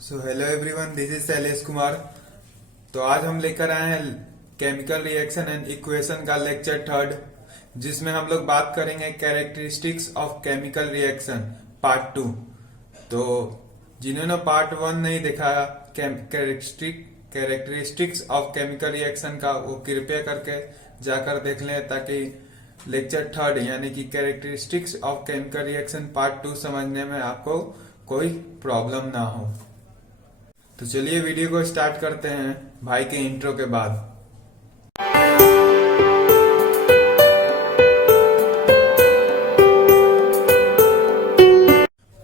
So hello everyone, this is Shailesh Kumar. तो आज हम लेकर आए हैं केमिकल रिएक्शन एंड इक्वेशन का लेक्चर थर्ड, जिसमें हम लोग बात करेंगे characteristics of chemical reaction part two. तो जिन्होंने पार्ट वन नहीं देखा कैरेक्टरिस्टिक्स ऑफ केमिकल रिएक्शन का, वो कृपया करके जाकर देख लें, ताकि लेक्चर थर्ड यानी कि characteristics of chemical reaction part two समझने में आपको कोई प्रॉब्लम ना हो। तो चलिए वीडियो को स्टार्ट करते हैं भाई के इंट्रो के बाद।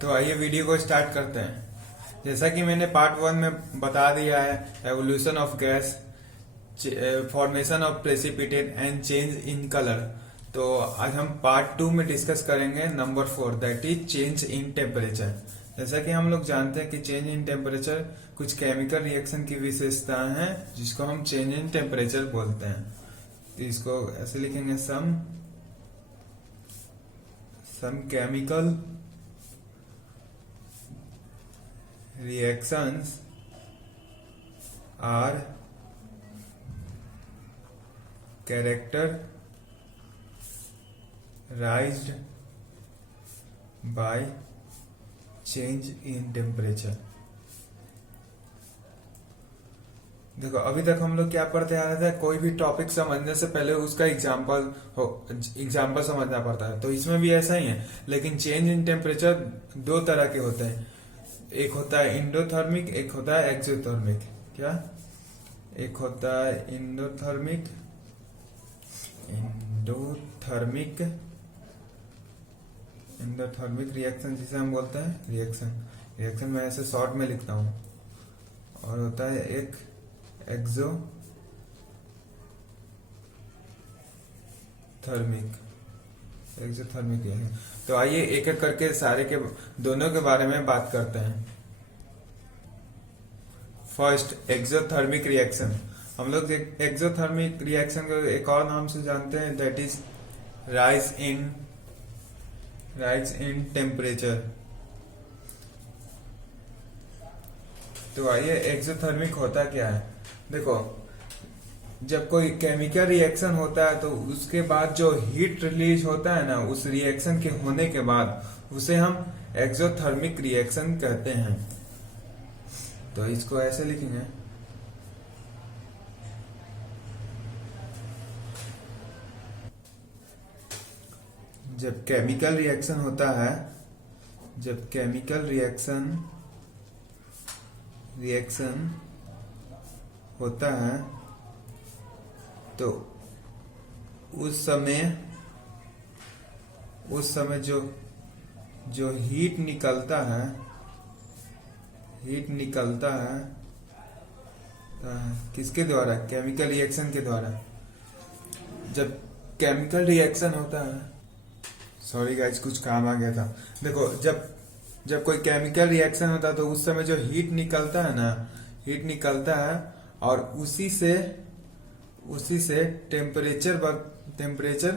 तो आइए वीडियो को स्टार्ट करते हैं। जैसा कि मैंने पार्ट वन में बता दिया है, evolution of gas, formation of precipitate and change in colour. तो आज हम पार्ट टू में डिस्कस करेंगे number 4, that is change in temperature. जैसा कि हम लोग जानते हैं कि चेंज इन टेम्परेचर कुछ केमिकल रिएक्शन की विशेषताएं हैं, जिसको हम चेंज इन टेम्परेचर बोलते हैं। तो इसको ऐसे लिखेंगे, some chemical reactions are characterized by change in temperature। देखो, अभी तक हम लोग क्या पढ़ते आ रहे थे, कोई भी टॉपिक समझने से पहले उसका एग्जाम्पल समझना पड़ता है। तो इसमें भी ऐसा ही है, लेकिन चेंज इन टेम्परेचर दो तरह के होते हैं। एक होता है इंडोथर्मिक, एक होता है एक्सोथर्मिक। क्या? एक होता है इंडोथर्मिक इंडोथर्मिक रिएक्शन, जिसे हम बोलते हैं रिएक्शन मैं ऐसे शॉर्ट में लिखता हूं। और होता है एक एक्सोथर्मिक रिएक्शन। तो आइए एक एक करके दोनों के बारे में बात करते हैं। First, exothermic reaction. हम लोग एक्सोथर्मिक रिएक्शन को एक और नाम से जानते हैं, that is rise in temperature. तो आइए, एक्सोथर्मिक होता क्या है। देखो, जब कोई केमिकल रिएक्शन होता है तो उसके बाद जो हीट रिलीज होता है ना, उस रिएक्शन के होने के बाद, उसे हम एक्सोथर्मिक रिएक्शन कहते हैं। तो इसको ऐसे लिखेंगे, जब केमिकल रिएक्शन होता है तो उस समय जो हीट निकलता है किसके द्वारा? केमिकल रिएक्शन के द्वारा। जब केमिकल रिएक्शन होता है, सॉरी गाइस, कुछ काम आ गया था। देखो, जब कोई केमिकल रिएक्शन होता है तो उस समय जो हीट निकलता है और उसी से टेम्परेचर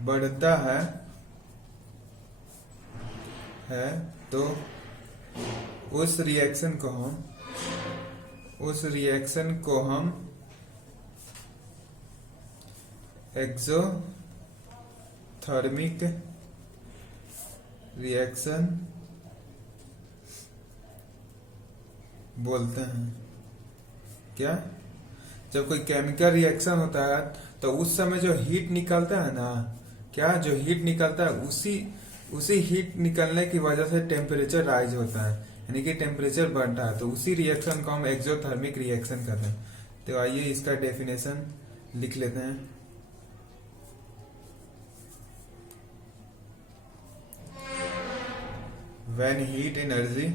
बढ़ता है। तो उस रिएक्शन को हम एक्सोथर्मिक रिएक्शन बोलते हैं। क्या? जब कोई केमिकल रिएक्शन होता है तो उस समय जो हीट निकलता है ना, जो हीट निकलता है, उसी हीट निकलने की वजह से टेम्परेचर राइज होता है, यानी कि टेम्परेचर बढ़ता है। तो उसी रिएक्शन को हम एक्सोथर्मिक रिएक्शन कहते हैं। तो आइए इसका डेफिनेशन लिख लेते हैं। When heat energy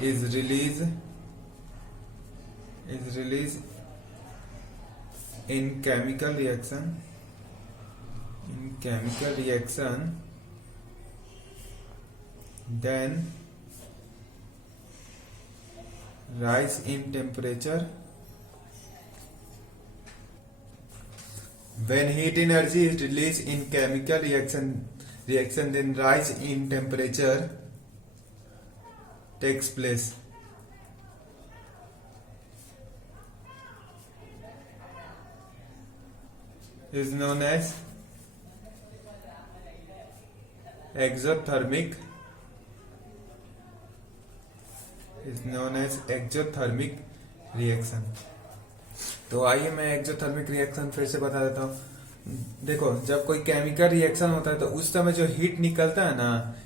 is released in chemical reaction, then rise in temperature When heat energy is released in chemical reaction, then rise in temperature takes place. Is known as exothermic. Is known as exothermic reaction. तो आइए मैं exothermic reaction फिर से बता देता हूँ। देखो, जब कोई केमिकल रिएक्शन होता है तो उस समय जो हीट निकलता है ना,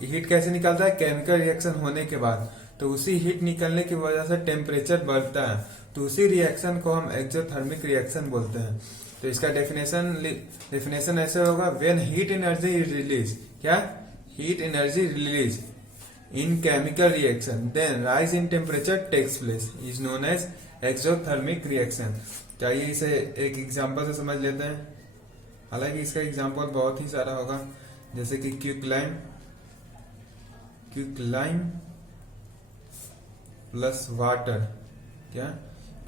हीट कैसे निकलता है? केमिकल रिएक्शन होने के बाद। तो उसी हीट निकलने की वजह से टेम्परेचर बढ़ता है, तो उसी रिएक्शन को हम एक्सोथर्मिक रिएक्शन बोलते हैं। तो इसका डेफिनेशन ऐसे होगा, when heat energy is release, क्या? Heat energy release in chemical reaction, then rise in temperature takes place, is known as exothermic reaction. चाहिए इसे एक एग्जांपल से समझ लेते हैं। हालांकि इसका एग्जांपल बहुत ही सारा होगा, जैसे कि क्विकलाइम प्लस वाटर, क्या?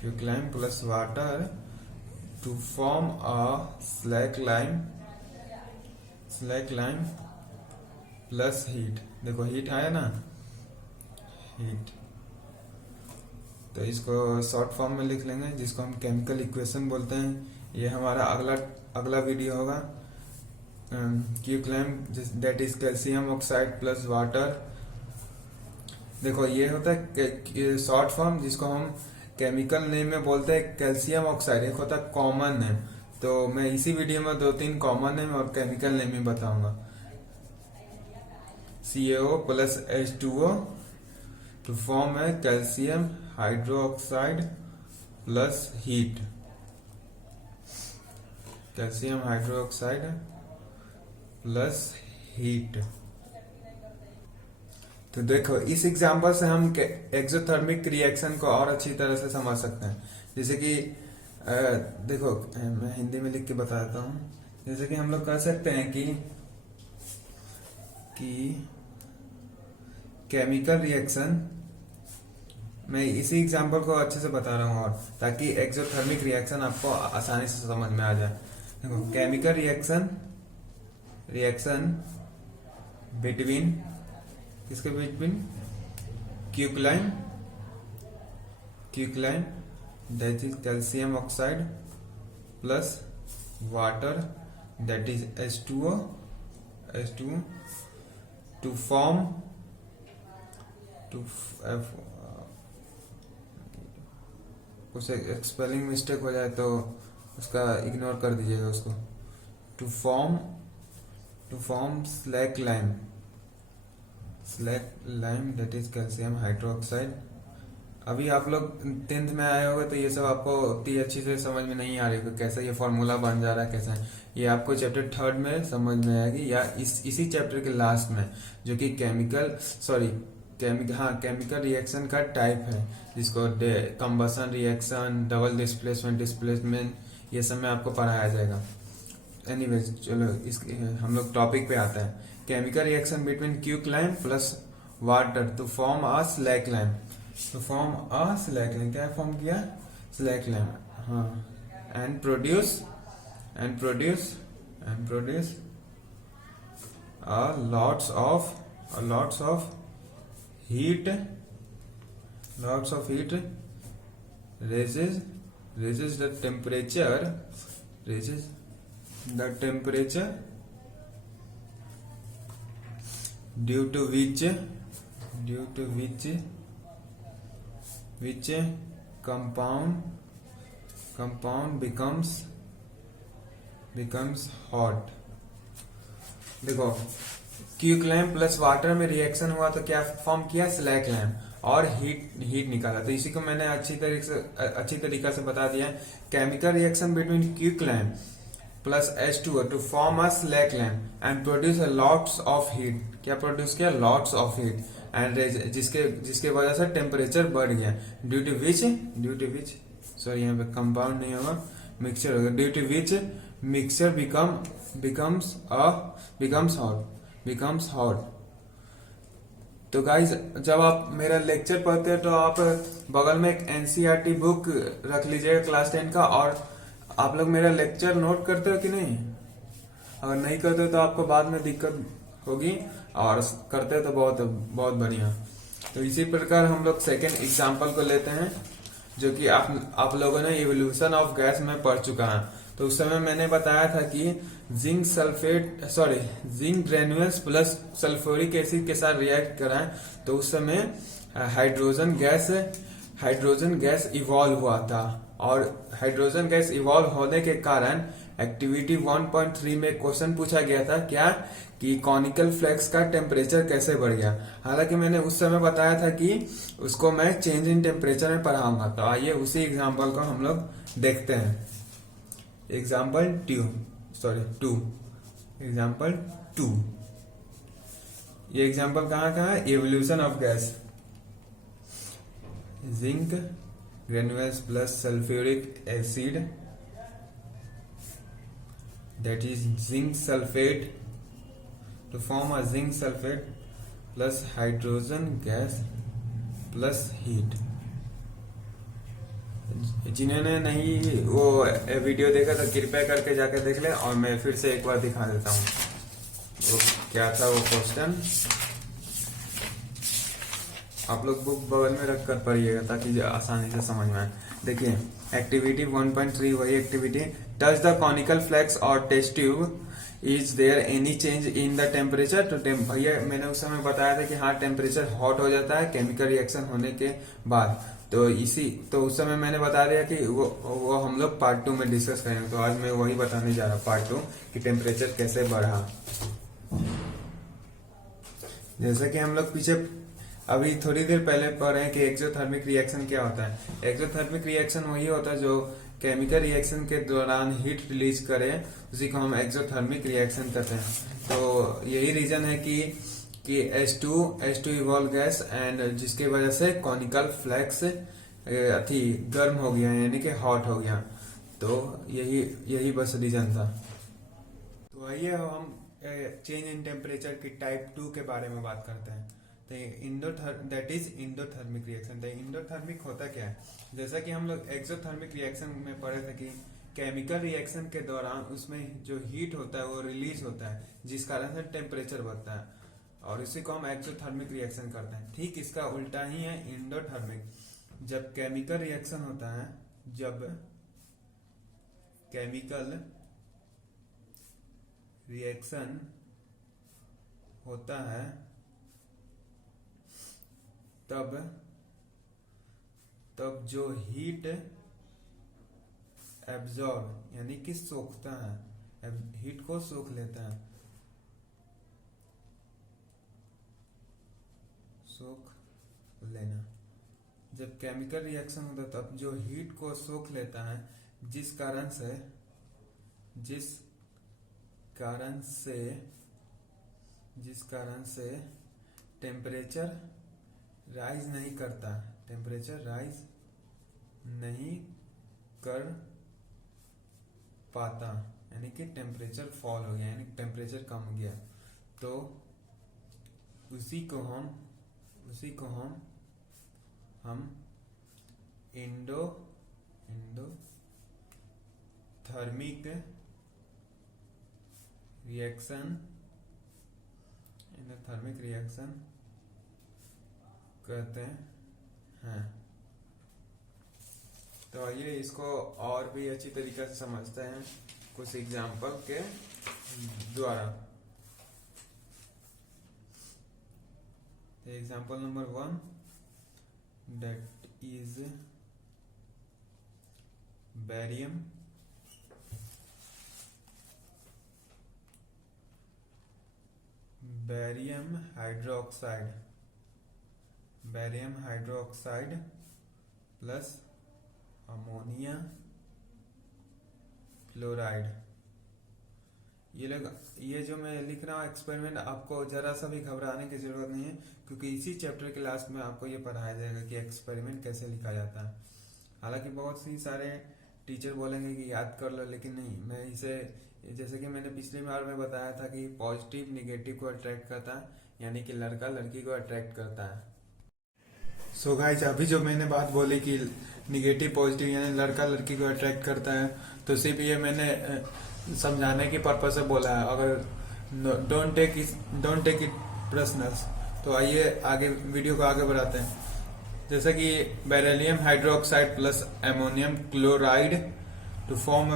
Quicklime plus water to form a slake lime plus heat. देखो हीट आया ना, हीट, तो इसको शॉर्ट फॉर्म में लिख लेंगे, जिसको हम केमिकल इक्वेशन बोलते हैं। ये हमारा अगला वीडियो होगा। Quicklime that is calcium oxide plus water. देखो ये होता है शॉर्ट फॉर्म, जिसको हम केमिकल नेम में बोलते हैं कैल्शियम ऑक्साइड। एक होता है कॉमन नेम, तो मैं इसी वीडियो में 2-3 कॉमन नेम और केमिकल नेम ही बताऊंगा। CaO plus H2O to form है calcium hydroxide plus heat. Calcium hydroxide plus heat. तो देखो इस एग्जांपल से हम एक्सोथर्मिक रिएक्शन को और अच्छी तरह से समझ सकते हैं। जैसे कि देखो मैं हिंदी में लिख के बता देता हूँ। जैसे कि हम लोग कह सकते हैं कि केमिकल रिएक्शन, मैं इसी एग्जांपल को अच्छे से बता रहा हूँ और ताकि एक्सोथर्मिक रिएक्शन आपको आसानी से समझ में आ जाए। देखो केमिकल रिएक्शन बिटवीन, किसके between? Quicklime that is calcium oxide plus water that is H2O to form उसे स्पेलिंग मिस्टेक हो जाए तो उसका इग्नोर कर दीजिएगा उसको। To form slake lime that is calcium hydroxide. अभी आप लोग 10th में आए होगे तो ये सब आपको उतनी अच्छी से समझ में नहीं आ रही कि कैसे ये फॉर्मूला बन जा रहा है, कैसा है। ये आपको चैप्टर 3rd में समझ में आएगी, या इसी चैप्टर के लास्ट में, जो कि केमिकल रिएक्शन का टाइप है, जिसको कंबसन रिएक्शन, डबल डिस्प्लेसमेंट, ये सब में आपको पढ़ाया जाएगा। एनीवेज चलो हम लोग टॉपिक पे आता है। Chemical reaction between quicklime plus water to form a slake lime. क्या फॉर्म किया? स्लैक लाइम, हाँ। And produce lots of heat raises the temperature due to which compound becomes hot। देखो क्विकलाइम प्लस वाटर में reaction हुआ तो क्या form किया? Slake lime, और हीट निकाला। तो इसी को मैंने अच्छी तरीका से बता दिया। Chemical reaction between quicklime plus H2O to form a slake lime and produce lots of heat. क्या प्रोड्यूस किया? लॉट्स ऑफ हीट, एंड जिसके वजह से टेम्परेचर बढ़ गया। ड्यू टू विच सॉरी यहाँ पे कंपाउंड नहीं होगा, मिक्सचर होगा। Due to which mixture becomes hot। तो गाइज जब आप मेरा लेक्चर पढ़ते हैं तो आप बगल में एक NCERT बुक रख लीजिएगा क्लास 10 का, और आप लोग मेरा लेक्चर नोट करते हो कि नहीं? अगर नहीं करते हो तो आपको बाद में दिक्कत होगी, और करते हो तो बहुत बहुत बढ़िया। तो इसी प्रकार हम लोग सेकेंड एग्जाम्पल को लेते हैं, जो कि आप लोगों ने इवोल्यूशन ऑफ गैस में पढ़ चुका है। तो उस समय मैंने बताया था कि zinc granules plus sulphuric acid के साथ रिएक्ट कराएं तो उस समय हाइड्रोजन गैस इवॉल्व हुआ था, और हाइड्रोजन गैस इवॉल्व होने के कारण एक्टिविटी 1.3 में क्वेश्चन पूछा गया था क्या, कि कॉनिकल फ्लेक्स का टेम्परेचर कैसे बढ़ गया। हालांकि मैंने उस समय बताया था कि उसको मैं चेंज इन टेम्परेचर में पढ़ाऊंगा। तो आइए उसी एग्जाम्पल को हम लोग देखते हैं। एग्जाम्पल 2। ये एग्जाम्पल कहाँ का है? Evolution of gas. Zinc granules plus sulphuric acid, that is zinc sulfate, to form a zinc sulfate plus hydrogen gas plus heat। जिन्होंने नहीं वो वीडियो देखा तो कृपया करके जाकर देख ले, और मैं फिर से एक बार दिखा देता हूँ वो क्या था वो क्वेश्चन। आप लोग बुक बगल में रख कर पढ़िएगा ताकि आसानी से समझ में आए। देखिए एक्टिविटी 1.3 वही activity, touch the conical flask और test tube, is there any change in the temperature. तो भैया मैंने उस समय बताया था कि हाँ टेम्परेचर हॉट हो जाता है केमिकल रिएक्शन होने के बाद। तो उस समय मैंने बता दिया कि वो हम लोग पार्ट 2 में डिस्कस करेंगे। तो आज मैं वही बताने जा रहा हूँ पार्ट 2 कि टेम्परेचर कैसे बढ़ा। जैसा कि हम लोग पीछे अभी थोड़ी देर पहले पढ़ रहे हैं कि एक्सोथर्मिक रिएक्शन क्या होता है। एक्सोथर्मिक रिएक्शन वही होता है जो केमिकल रिएक्शन के दौरान हीट रिलीज करे, उसी को हम एक्सोथर्मिक रिएक्शन कहते हैं। तो यही रीजन है कि H2 इवॉल्व गैस, एंड जिसकी वजह से कॉनिकल फ्लेक्स गर्म हो गया, यानी कि हॉट हो गया। तो यही बस रीजन था। तो आइए हम चेंज इन टेम्परेचर की टाइप 2 के बारे में बात करते हैं। That is endothermic reaction. तो इंडोथर्मिक होता क्या है? जैसा कि हम लोग एक्सोथर्मिक रिएक्शन में पढ़े थे कि केमिकल रिएक्शन के दौरान उसमें जो हीट होता है वो रिलीज होता है, जिस कारण से टेम्परेचर बढ़ता है, और इसी को हम एक्सोथर्मिक रिएक्शन करते हैं। ठीक इसका उल्टा ही है इंडोथर्मिक। जब केमिकल रिएक्शन होता है, जब केमिकल रिएक्शन होता है तब जो हीट एब्जॉर्ब यानी कि सोखता है, हीट को सोख लेता है, सोख लेना। जब केमिकल रिएक्शन होता है तब जो हीट को सोख लेता है, जिस कारण से टेम्परेचर राइज नहीं करता, टेम्परेचर राइज नहीं कर पाता, यानी कि टेम्परेचर फॉल हो गया, यानी टेम्परेचर कम हो गया। तो उसी को हम इंडोथर्मिक रिएक्शन कहते हैं। तो आइए इसको और भी अच्छी तरीके से समझते हैं कुछ एग्जाम्पल के द्वारा। Example number 1, that is barium hydroxide plus ammonia fluoride. ये जो मैं लिख रहा हूँ एक्सपेरिमेंट, आपको जरा सा भी घबराने की जरूरत नहीं है, क्योंकि इसी चैप्टर के लास्ट में आपको ये पढ़ाया जाएगा कि एक्सपेरिमेंट कैसे लिखा जाता है। हालांकि बहुत ही सारे टीचर बोलेंगे कि याद कर लो, लेकिन नहीं, मैं इसे जैसे कि मैंने पिछली बार में बताया था कि पॉजिटिव निगेटिव को अट्रैक्ट करता है, यानी कि लड़का लड़की को अट्रैक्ट करता है। सो गाइस, अभी जो मैंने बात बोली कि निगेटिव पॉजिटिव यानी लड़का लड़की को अट्रैक्ट करता है, तो सिर्फ ये मैंने समझाने के पर्पज से बोला है। अगर डोंट टेक इट पर्सनल। तो आइए आगे वीडियो को आगे बढ़ाते हैं। जैसे कि beryllium hydroxide plus ammonium chloride to form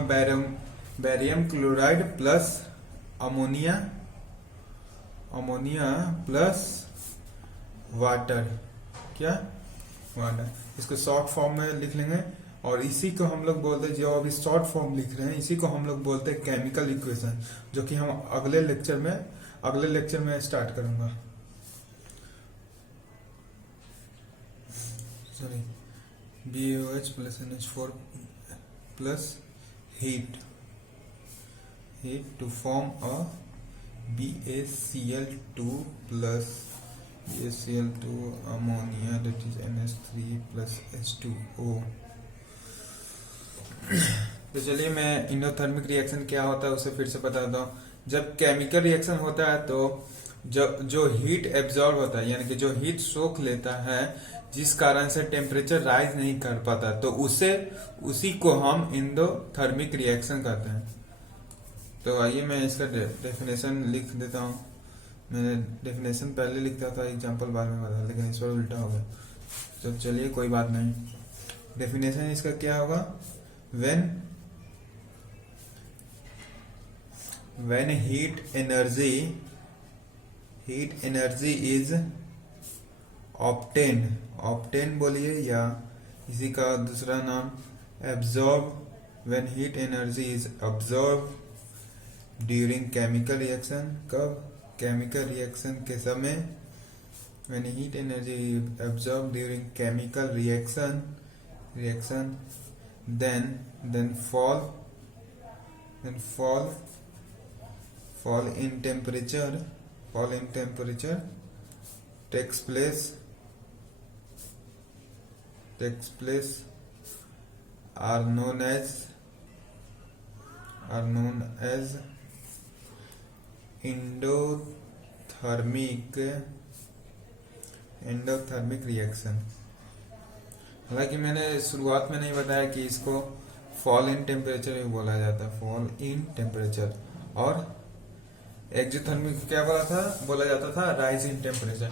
barium chloride plus ammonia plus water. क्या? वाटर। इसको शॉर्ट फॉर्म में लिख लेंगे और इसी को हम लोग बोलते हैं, जो अभी शॉर्ट फॉर्म लिख रहे हैं इसी को हम लोग बोलते हैं केमिकल इक्वेशन, जो कि हम अगले लेक्चर में स्टार्ट करूंगा। Sorry, BaOH plus NH4 plus heat to form a BaCl2 plus BaCl2 ammonia, that is NH3 plus H2O। तो चलिए मैं इंडोथर्मिक रिएक्शन क्या होता है उसे फिर से बताता हूँ। जब केमिकल रिएक्शन होता है तो जो हीट एब्जॉर्ब होता है, यानी कि जो हीट सोख लेता है, जिस कारण से टेम्परेचर राइज नहीं कर पाता, तो उसी को हम इंडोथर्मिक रिएक्शन कहते हैं। तो आइए मैं इसका डेफिनेशन लिख देता हूँ। मैंने डेफिनेशन पहले लिखता था, एग्जांपल बाद में बता, लेकिन इस बार उल्टा हो गया। तो चलिए कोई बात नहीं। डेफिनेशन इसका क्या होगा? When heat energy is obtain बोलिए, या इसी का दूसरा नाम absorb. When heat energy is absorb during chemical reaction. कब? केमिकल रिएक्शन के समय। When heat energy absorbed during chemical reaction then fall in temperature takes place are known as endothermic reaction. हालांकि मैंने शुरुआत में नहीं बताया कि इसको फॉल इन टेम्परेचर भी बोला जाता है, फॉल इन टेम्परेचर। और एक्सोथर्मिक क्या बोला जाता था राइज इन टेम्परेचर।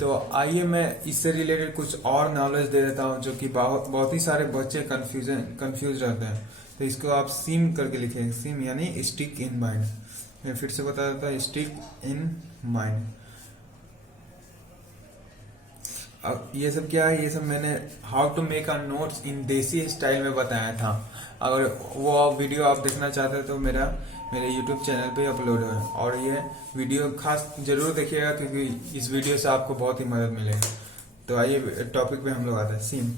तो आइए मैं इससे रिलेटेड कुछ और नॉलेज दे देता हूँ, जो कि बहुत ही सारे बच्चे कंफ्यूज रहते हैं। तो इसको आप सिम करके लिखेंगे, सिम यानी स्टिक इन माइंड। मैं फिर से बता देता हूँ, स्टिक इन माइंड। अब ये सब क्या है? ये सब मैंने how to make a notes इन देसी स्टाइल में बताया था। अगर वो वीडियो आप देखना चाहते हैं तो मेरे YouTube चैनल पे अपलोड है, और ये वीडियो खास जरूर देखिएगा, क्योंकि इस वीडियो से आपको बहुत ही मदद मिलेगी। तो आइए टॉपिक पे हम लोग आते हैं। सिम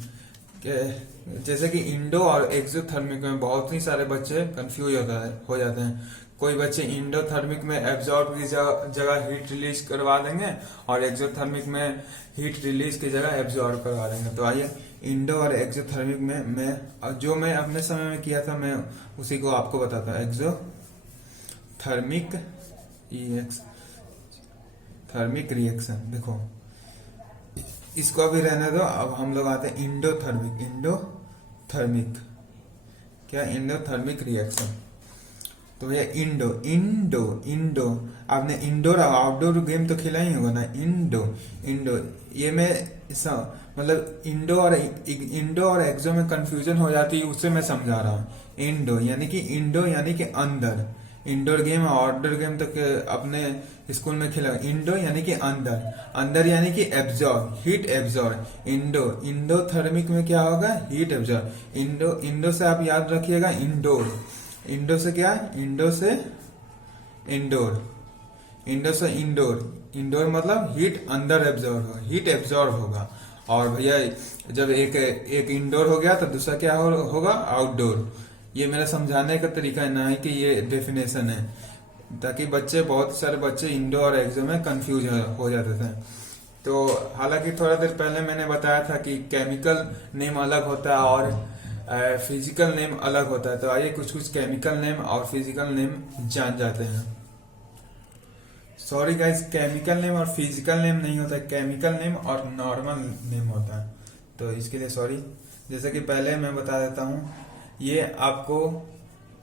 जैसे कि इंडो और एक्सोथर्मिक में बहुत ही सारे बच्चे कंफ्यूज हो जाते हैं। कोई बच्चे इंडोथर्मिक में एब्जॉर्ब की जगह हीट रिलीज करवा देंगे, और एक्सोथर्मिक में हीट रिलीज की जगह एब्जॉर्ब करवा देंगे। तो आइए इंडो और एक्सोथर्मिक में मैं अपने समय में किया था, मैं उसी को आपको बताता हूँ। थर्मिक रिएक्शन, देखो इसको अभी रहने दो। अब हम लोग आते हैं इंडोथर्मिक रिएक्शन। तो भैया इंडो आपने इंडोर और आउटडोर गेम तो खेला ही होगा ना। इंडो ये मैं मतलब इंडो और एक्सो में कंफ्यूजन हो जाती है, उससे मैं समझा रहा हूँ। इंडो यानी कि अंदर। इंडोर गेम और आउटडोर गेम तो अपने स्कूल में खेला। इंडो यानी कि अंदर यानी कि एब्जॉर्ब, हीट एब्जॉर्ब। इंडोथर्मिक में क्या होगा? Heat absorb. इंडो से आप याद रखिएगा इंडोर। इंडो से इंडोर मतलब हीट अंदर हीट एब्जॉर्ब होगा। और भैया जब एक इंडोर हो गया तो दूसरा क्या होगा? आउटडोर। ये मेरा समझाने का तरीका है, ना ही कि ये डेफिनेशन है, ताकि बहुत सारे बच्चे इंडो और एक्सो में कंफ्यूज हो जाते थे। तो हालांकि थोड़ा देर पहले मैंने बताया था कि केमिकल नेम अलग होता है और फिजिकल नेम अलग होता है। तो आइए कुछ केमिकल नेम और फिजिकल नेम जान जाते हैं। सॉरी गाइस, केमिकल नेम और फिजिकल नेम नहीं होता है, केमिकल नेम और नॉर्मल नेम होता है, तो इसके लिए सॉरी। जैसे कि पहले मैं बता देता हूँ, ये आपको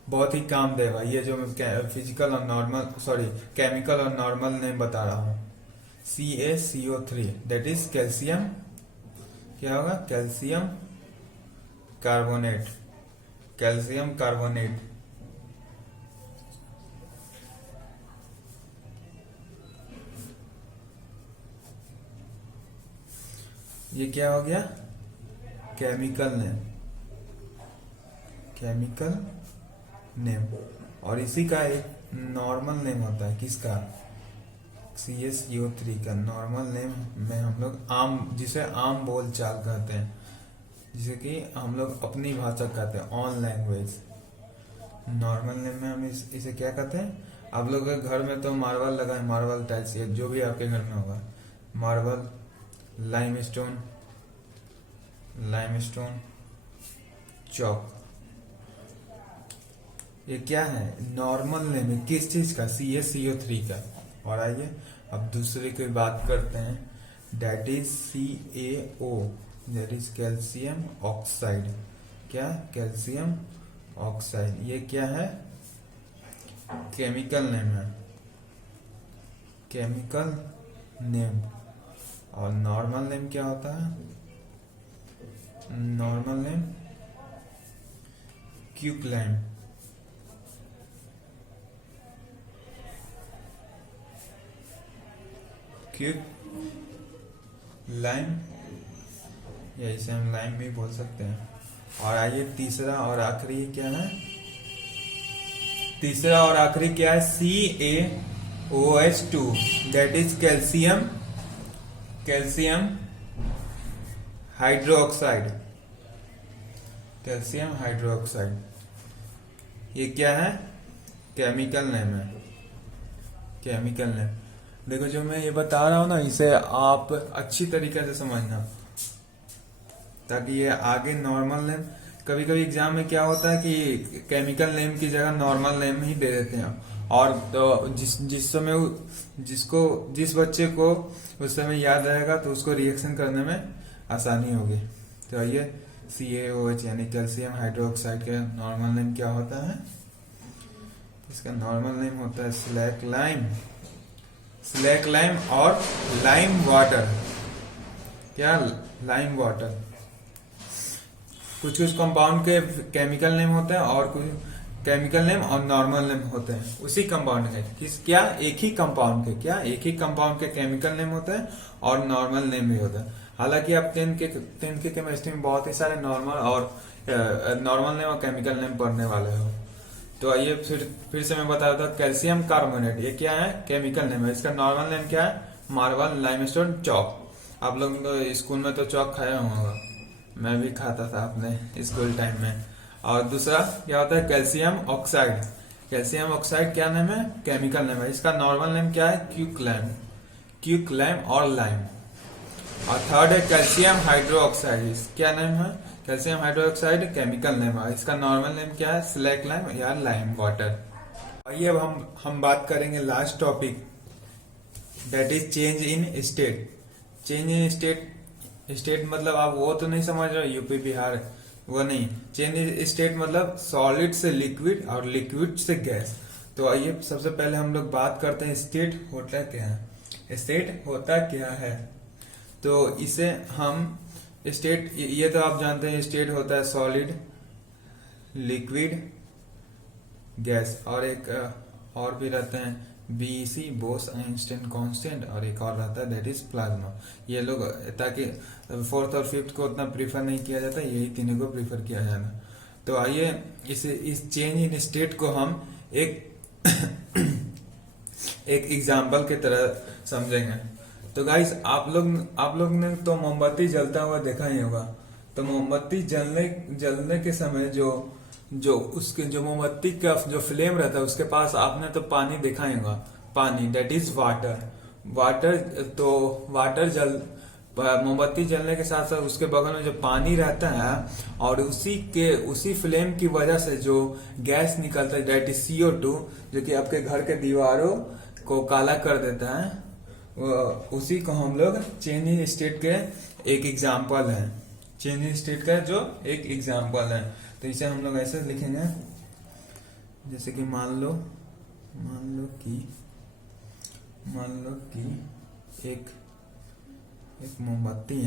बहुत ही काम देगा, ये जो मैं फिजिकल और नॉर्मल सॉरी केमिकल और नॉर्मल नेम बता रहा हूँ। CaCO3 दैट इज कैल्शियम, क्या होगा, कैल्शियम कार्बोनेट, कैल्शियम कार्बोनेट। ये क्या हो गया, केमिकल नेम, केमिकल नेम। और इसी का एक नॉर्मल नेम होता है, किसका, CaCO3 का नॉर्मल नेम में हम लोग आम, जिसे आम बोल चाल कहते हैं, जिसे कि हम लोग अपनी भाषा कहते हैं, ऑन लैंग्वेज। नॉर्मल नेम में हम इसे क्या कहते हैं, आप लोग के घर में तो मार्बल लगा है, मार्बल टाइल्स, जो भी आपके घर में होगा, मार्बल, लाइमस्टोन, लाइमस्टोन, चौक, ये क्या है, नॉर्मल नेम है, किस चीज का, CaCO3 का। और आइए अब दूसरे की बात करते हैं, that is CaO, that is calcium oxide, क्या, कैल्शियम ऑक्साइड। ये क्या है, केमिकल नेम है, केमिकल नेम। और नॉर्मल नेम क्या होता है, normal name quicklime, quick lime, या इसे हम लाइम भी बोल सकते हैं। और आइए तीसरा और आखिरी क्या है, तीसरा और आखिरी क्या है, CaOH2 that is calcium, calcium hydroxide, calcium hydroxide. ये क्या है, केमिकल नेम है, केमिकल नेम। देखो जो मैं ये बता रहा हूं ना, इसे आप अच्छी तरीके से समझना, ताकि ये आगे नॉर्मल नेम, कभी कभी एग्जाम में क्या होता है कि केमिकल नेम की जगह नॉर्मल नेम ही दे देते हैं, और तो जिस समय जिस बच्चे को उस समय याद रहेगा तो उसको रिएक्शन करने में आसानी होगी। तो ये CaOH यानी कैल्शियम हाइड्रोक्साइड का नॉर्मल नेम क्या होता है, इसका नॉर्मल नेम होता है स्लैक लाइम, स्लैक लाइम और लाइम वाटर, क्या, लाइम वाटर। कुछ कुछ कंपाउंड के केमिकल नेम होते हैं और कुछ केमिकल नेम और नॉर्मल नेम होते हैं उसी कंपाउंड के, किस, क्या, एक ही कंपाउंड के, क्या, एक ही कंपाउंड के केमिकल नेम होते हैं और नॉर्मल नेम भी होता है। हालांकि आप 10th के केमिस्ट्री में बहुत ही सारे नॉर्मल नेम और केमिकल नेम पढ़ने वाले हो। तो आइए फिर से मैं बता देता हूँ, कैल्शियम कार्बोनेट ये क्या है, केमिकल नेम है, इसका नॉर्मल नेम क्या है, मार्बल, लाइमस्टोन, चौक। आप लोग तो स्कूल में तो चौक खाया होगा, मैं भी खाता था अपने स्कूल टाइम में। और दूसरा क्या होता है, कैल्शियम ऑक्साइड, कैल्शियम ऑक्साइड क्या नेम है, केमिकल नेम है, इसका नॉर्मल नेम क्या है, क्विकलाइम, क्विकलाइम और लाइम। और थर्ड है कैल्शियम हाइड्रोक्साइड, क्या नेम है, कैल्शियम हाइड्रोक्साइड, केमिकल नेम है, इसका नॉर्मल नेम क्या है, स्लैक लाइम या लाइम वाटर। आइए अब हम बात करेंगे last topic, that is change in state. Change in state मतलब आप वो तो नहीं समझ रहे यूपी बिहार, वो नहीं। चेंज इन स्टेट मतलब सॉलिड से लिक्विड और लिक्विड से गैस। तो आइए सबसे पहले हम लोग बात करते हैं स्टेट होता क्या है, स्टेट होता क्या है। तो इसे हम स्टेट, ये तो आप जानते हैं स्टेट होता है सॉलिड, लिक्विड, गैस, और एक और भी रहते हैं BEC, बोस आइंस्टाइन कांस्टेंट, और एक और रहता है दैट इज प्लाज्मा। ये लोग, ताकि 4th और 5th को उतना प्रीफर नहीं किया जाता, यही तीनों को प्रीफर किया जाना। तो आइए इस चेंज इन स्टेट को हम एक एग्जाम्पल की तरह समझेंगे। तो गाइस आप लोग ने तो मोमबत्ती जलता हुआ देखा ही होगा। तो मोमबत्ती जलने के समय जो मोमबत्ती का जो फ्लेम रहता है उसके पास आपने तो पानी देखा ही होगा, पानी दैट इज वाटर। तो मोमबत्ती जलने के साथ साथ उसके बगल में जो पानी रहता है और उसी फ्लेम की वजह से जो गैस निकलता है दैट इज CO2, जो कि आपके घर के दीवारों को काला कर देता है, उसी को हम लोग चेंज इन स्टेट के एक एग्जाम्पल है, चेंज इन स्टेट का जो एक एग्जाम्पल है। तो इसे हम लोग ऐसे लिखेंगे, जैसे कि मान लो कि एक मोमबत्ती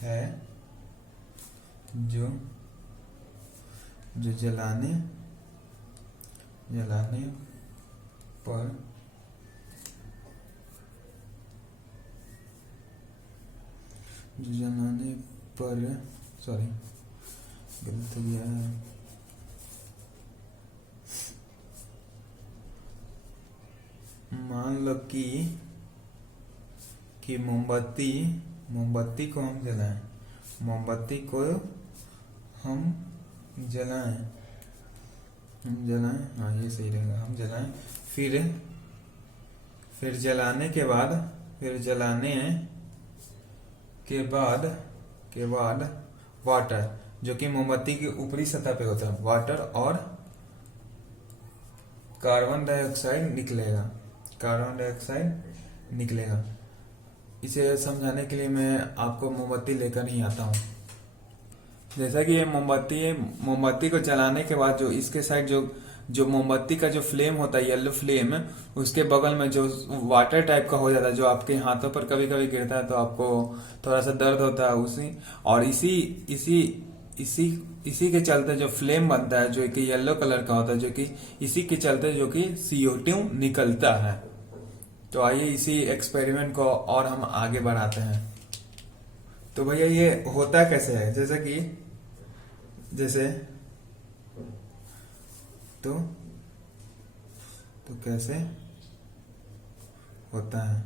है जो जलाने पर सॉरी गलत गया है, मान लो कि मोमबत्ती को हम जलाएं, हाँ ये सही रहेगा, हम जलाएं। फिर जलाने के बाद वाटर, जो कि मोमबत्ती की ऊपरी सतह पे होता है, वाटर और कार्बन डाइऑक्साइड निकलेगा। इसे समझाने के लिए मैं आपको मोमबत्ती लेकर नहीं आता हूँ। जैसा कि ये मोमबत्ती को जलाने के बाद जो इसके साइड जो मोमबत्ती का जो फ्लेम होता है, येलो फ्लेम, उसके बगल में जो वाटर टाइप का हो जाता है, जो आपके हाथों पर कभी कभी गिरता है तो आपको थोड़ा सा दर्द होता है इसी के चलते जो फ्लेम बनता है, जो कि येलो कलर का होता है, जो कि इसी के चलते जो कि CO2 निकलता है। तो आइए इसी एक्सपेरिमेंट को और हम आगे बढ़ाते हैं। तो भैया ये होता कैसे है, जैसे तो कैसे होता है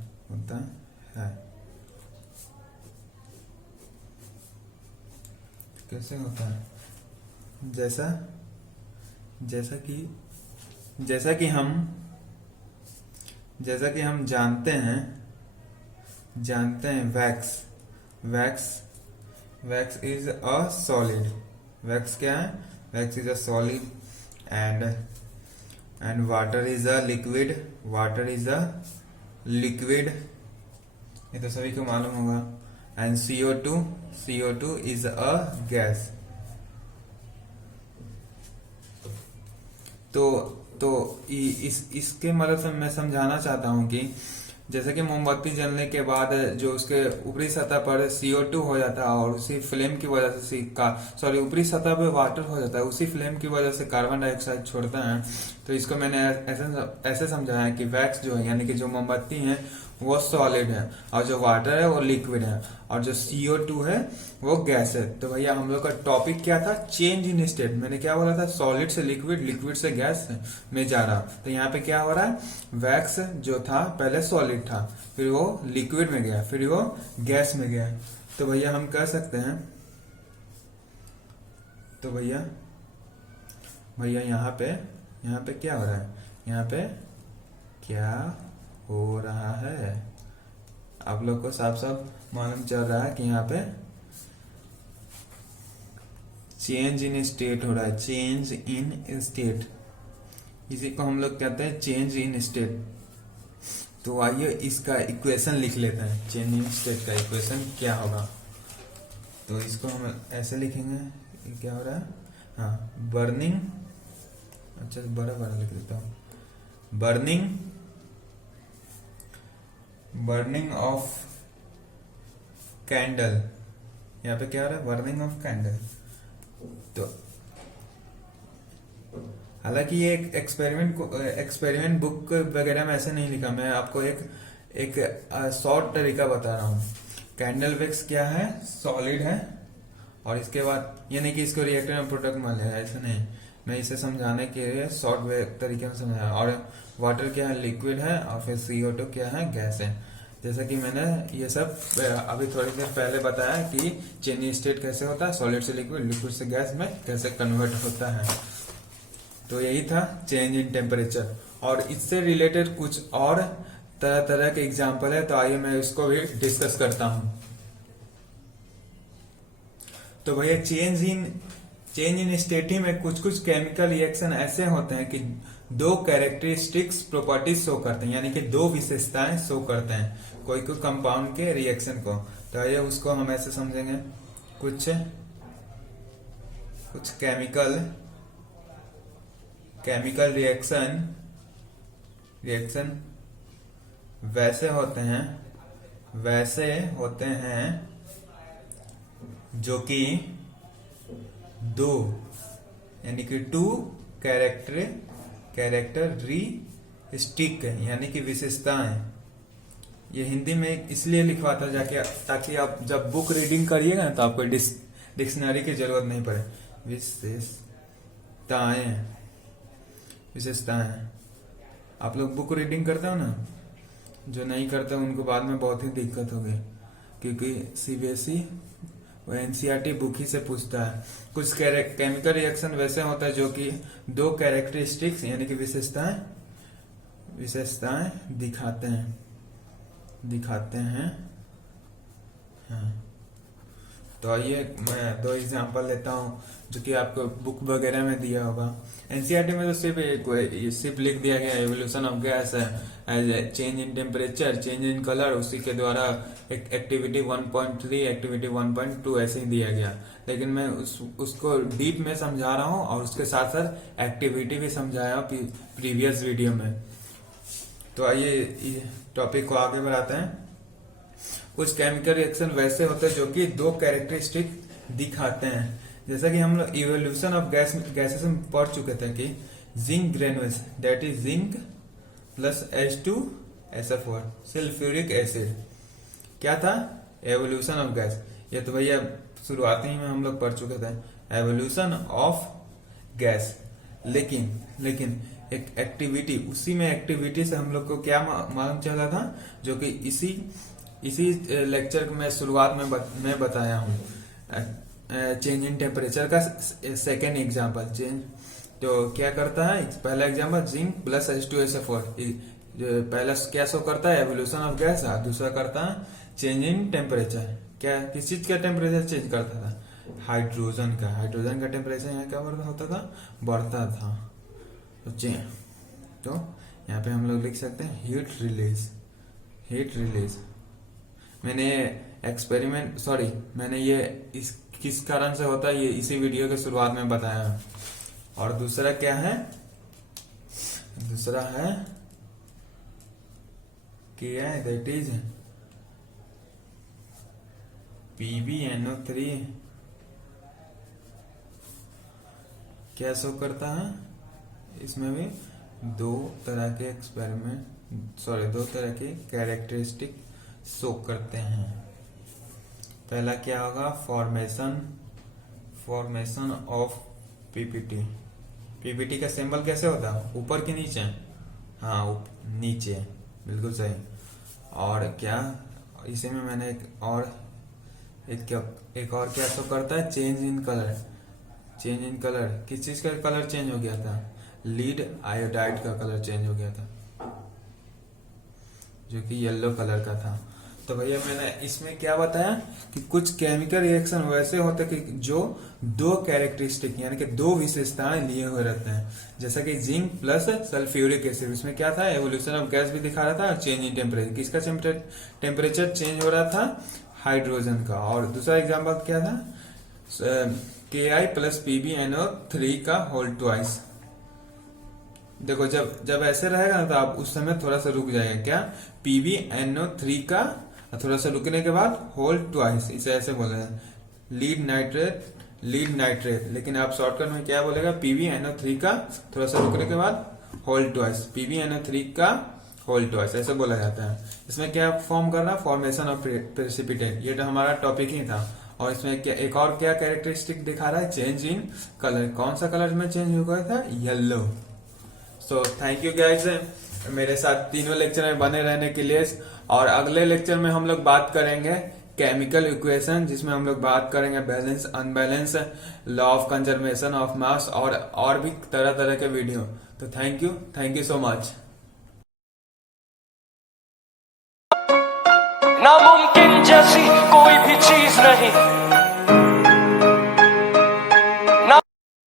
कैसे होता है, जैसा कि हम जानते हैं wax is a solid. Wax क्या है? Wax is a solid and water is a liquid, ये तो सभी को मालूम होगा। And CO2 is a gas. तो इसके मदद से मैं समझाना चाहता हूं कि जैसे कि मोमबत्ती जलने के बाद जो उसके ऊपरी सतह पर CO2 हो जाता है और उसी फ्लेम की वजह से ऊपरी सतह पर वाटर हो जाता है, उसी फ्लेम की वजह से कार्बन डाइऑक्साइड छोड़ता है। तो इसको मैंने ऐसे समझाया कि वैक्स जो है, यानी कि जो मोमबत्ती है वो सॉलिड है और जो वाटर है वो लिक्विड है और जो CO2 है वो गैस है। तो भैया हम लोग का टॉपिक क्या था? Change in state. मैंने क्या बोला था? सॉलिड से लिक्विड से गैस में जा रहा। तो यहाँ पे क्या हो रहा है? वैक्स जो था पहले सॉलिड था, फिर वो लिक्विड में गया, फिर वो गैस में गया। तो भैया हम कह सकते हैं, तो भैया यहाँ पे क्या हो रहा है? यहाँ पे क्या हो रहा है? आप लोग को साफ मालूम चल रहा है कि यहाँ पे चेंज इन स्टेट हो रहा है। चेंज इन स्टेट, इसी को हम लोग कहते हैं चेंज इन स्टेट। तो आइए इसका इक्वेशन लिख लेते हैं। चेंज इन स्टेट का इक्वेशन क्या होगा? तो इसको हम ऐसे लिखेंगे, क्या हो रहा है? हाँ, बर्निंग, अच्छा बड़ा लिख देता हूँ। Burning of candle. यहाँ पे क्या हो रहा है? Burning of candle. तो हालांकि ये एक एक्सपेरिमेंट बुक वगैरह में ऐसे नहीं लिखा, मैं आपको एक शॉर्ट तरीका बता रहा हूँ। कैंडल वैक्स क्या है? सॉलिड है, और इसके बाद ये नहीं कि इसको रिएक्टर में प्रोडक्ट मान लिया, ऐसा नहीं। मैं इसे समझाने के लिए शॉर्ट तरीके में समझाया। और वाटर क्या है? लिक्विड है, और फिर CO2 क्या है? गैस है। जैसा कि मैंने ये सब अभी थोड़ी देर पहले बताया कि चेंज इन स्टेट कैसे होता है, सॉलिड से लिक्विड से गैस में कैसे कन्वर्ट होता है। तो यही था चेंज इन टेम्परेचर। और इससे रिलेटेड कुछ और तरह के एग्जाम्पल है, तो आइए मैं इसको भी डिस्कस करता हूँ। तो भैया चेंज इन स्टेट ही में कुछ केमिकल रिएक्शन ऐसे होते हैं कि दो कैरेक्टरिस्टिक्स प्रॉपर्टीज शो करते हैं, यानी कि दो विशेषताएं शो करते हैं कोई कोई कंपाउंड के रिएक्शन को। तो आइए उसको हम ऐसे समझेंगे, कुछ केमिकल रिएक्शन वैसे होते हैं जो कि दो, यानी कि टू कैरेक्टरिस्टिक यानी कि विशेषताएं। ये हिंदी में इसलिए लिखवाता जाके ताकि आप जब बुक रीडिंग करिएगा ना तो आपको डिक्शनरी की जरूरत नहीं पड़े। विशेषताएं आप लोग बुक रीडिंग करते हो ना, जो नहीं करते उनको बाद में बहुत ही दिक्कत होगी, क्योंकि सीबीएसई वो एनसीईआरटी बुक ही से पूछता है। कुछ केमिकल रिएक्शन वैसे होता है जो कि दो कैरेक्टरिस्टिक्स यानी कि विशेषताएं दिखाते हैं। हाँ। तो आइए मैं दो एग्जांपल लेता हूँ जो कि आपको बुक वगैरह में दिया होगा। एनसीईआरटी में तो सिर्फ लिख दिया गया evolution of gas as change in temperature, change in colour, उसी के द्वारा एक एक्टिविटी 1.3 एक्टिविटी 1.2 ऐसे ही दिया गया। लेकिन मैं उसको डीप में समझा रहा हूँ और उसके साथ साथ एक्टिविटी भी समझाया प्रीवियस वीडियो में। तो आइए टॉपिक को आगे बढ़ाते हैं। कुछ केमिकल रिएक्शन वैसे होते हैं जो कि दो कैरेक्टरिस्टिक दिखाते हैं, जैसा कि हम लोग इवोल्यूशन ऑफ गैसेस में पढ़ चुके थे कि zinc granules that is zinc plus H2SO4 sulphuric acid क्या था, एवोल्यूशन ऑफ गैस। ये तो भैया शुरुआती ही में हम लोग पढ़ चुके थे एवोल्यूशन ऑफ गैस। लेकिन एक एक्टिविटी, उसी में एक्टिविटी से हम लोग को क्या मालूम चला था, जो कि इसी लेक्चर में शुरुआत में बताया हूँ, चेंज इन टेम्परेचर का सेकेंड एग्जाम्पल। चेंज तो क्या करता है, पहला एग्जाम्पल जिंक प्लस H2SO4, जो पहला क्या शो करता है एवोल्यूशन ऑफ गैस, दूसरा करता है चेंज इन टेम्परेचर। क्या किस चीज का टेम्परेचर चेंज करता था, हाइड्रोजन का टेम्परेचर यहाँ क्या होता था, बढ़ता था। तो यहाँ पे हम लोग लिख सकते हैं हीट रिलीज। मैंने ये किस कारण से होता है ये इसी वीडियो के शुरुआत में बताया है। और दूसरा क्या है, दैट इज PbNO3 क्या शो करता है, इसमें भी दो तरह के कैरेक्टरिस्टिक शो करते हैं। पहला क्या होगा, फॉर्मेशन ऑफ पीपीटी का सिंबल कैसे होता है, ऊपर के नीचे, हाँ नीचे, बिल्कुल सही। और क्या इसी में मैंने एक और क्या शो करता है, चेंज इन कलर। किस चीज का कलर चेंज हो गया था, लीड आयोडाइड का कलर चेंज हो गया था, जो कि येलो कलर का था। तो भैया मैंने इसमें क्या बताया कि कुछ केमिकल रिएक्शन वैसे होते हैं कि जो दो कैरेक्टरिस्टिक यानी कि दो विशेषताएं लिए हुए रहते हैं, जैसा कि जिंक प्लस सल्फ्यूरिक एसिड। इसमें क्या था, एवोल्यूशन ऑफ गैस भी दिखा रहा था, चेंज इन टेम्परेचर, किसका टेम्परेचर चेंज हो रहा था, हाइड्रोजन का। और दूसरा एग्जाम्पल क्या था, Ki प्लस PbNO3 का होल ट्वाइस। देखो जब ऐसे रहेगा ना तो आप उस समय थोड़ा सा रुक जाएगा, क्या, PbNO3 का थोड़ा सा रुकने के बाद होल ट्वाइस, इसे ऐसे बोलेगा लीड नाइट्रेट। लेकिन आप शॉर्टकट में क्या बोलेगा, PbNO3 का थोड़ा सा रुकने के बाद होल ट्वाइस, PbNO3 का होल ट्वाइस, ऐसे बोला जाता है। इसमें क्या फॉर्म कर रहा, फॉर्मेशन ऑफ प्रेसिपिटेट, ये तो हमारा टॉपिक ही था। और इसमें क्या एक और क्या कैरेक्टरिस्टिक दिखा रहा है, चेंज इन कलर। कौन सा कलर में चेंज हो गया था, yellow. So thank you guys मेरे साथ तीनों लेक्चर में बने रहने के लिए। और अगले लेक्चर में हम लोग बात करेंगे केमिकल इक्वेशन, जिसमें हम लोग बात करेंगे balance unbalance, law of conservation of mass और भी तरह तरह के वीडियो। तो थैंक यू सो मच। नामुमकिन जैसी कोई भी चीज नहीं,